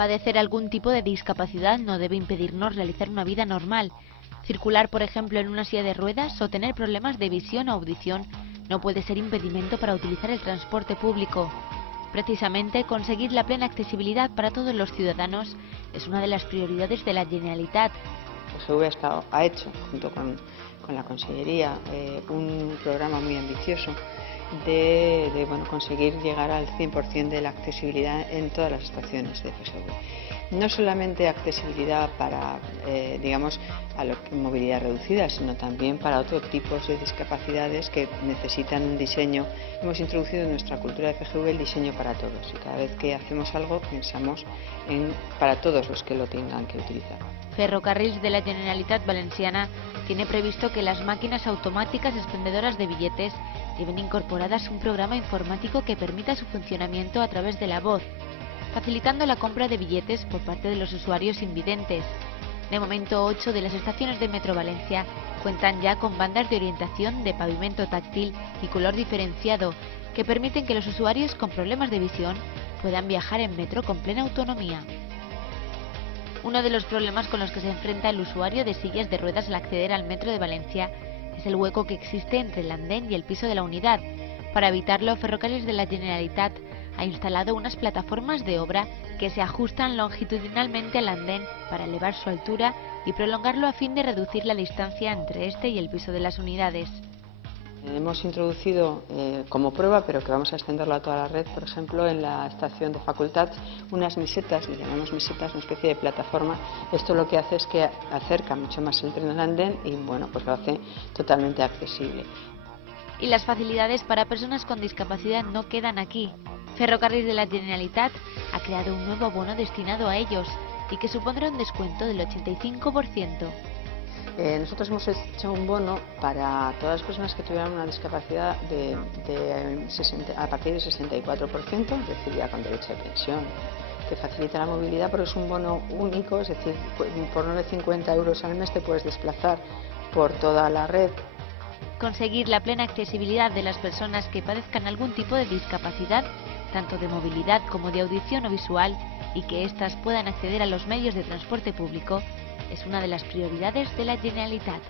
Padecer algún tipo de discapacidad no debe impedirnos realizar una vida normal. Circular, por ejemplo, en una silla de ruedas o tener problemas de visión o audición no puede ser impedimento para utilizar el transporte público. Precisamente, conseguir la plena accesibilidad para todos los ciudadanos es una de las prioridades de la Generalitat. PGV ha hecho, junto con la Consellería, un programa muy ambicioso de conseguir llegar al 100% de la accesibilidad en todas las estaciones de PGV. No solamente accesibilidad para, a movilidad reducida, sino también para otros tipos de discapacidades que necesitan un diseño. Hemos introducido en nuestra cultura de PGV el diseño para todos y cada vez que hacemos algo pensamos para todos los que lo tengan que utilizar. Ferrocarrils de la Generalitat Valenciana tiene previsto que las máquinas automáticas expendedoras de billetes lleven incorporadas un programa informático que permita su funcionamiento a través de la voz, facilitando la compra de billetes por parte de los usuarios invidentes. De momento, 8 de las estaciones de Metro Valencia cuentan ya con bandas de orientación de pavimento táctil y color diferenciado que permiten que los usuarios con problemas de visión puedan viajar en metro con plena autonomía. Uno de los problemas con los que se enfrenta el usuario de sillas de ruedas al acceder al metro de Valencia es el hueco que existe entre el andén y el piso de la unidad. Para evitarlo, Ferrocarrils de la Generalitat ha instalado unas plataformas de obra que se ajustan longitudinalmente al andén para elevar su altura y prolongarlo a fin de reducir la distancia entre este y el piso de las unidades. Hemos introducido como prueba, pero que vamos a extenderlo a toda la red, por ejemplo, en la estación de Facultad, unas mesetas, le llamamos mesetas, una especie de plataforma. Esto lo que hace es que acerca mucho más el tren al andén y pues lo hace totalmente accesible. Y las facilidades para personas con discapacidad no quedan aquí. Ferrocarrils de la Generalitat ha creado un nuevo bono destinado a ellos y que supondrá un descuento del 85%. Nosotros hemos hecho un bono para todas las personas que tuvieran una discapacidad a partir del 64%, es decir, ya con derecho de pensión, que facilita la movilidad, pero es un bono único, es decir, por 9,50 € al mes te puedes desplazar por toda la red. Conseguir la plena accesibilidad de las personas que padezcan algún tipo de discapacidad, tanto de movilidad como de audición o visual, y que éstas puedan acceder a los medios de transporte público, es una de las prioridades de la Generalitat.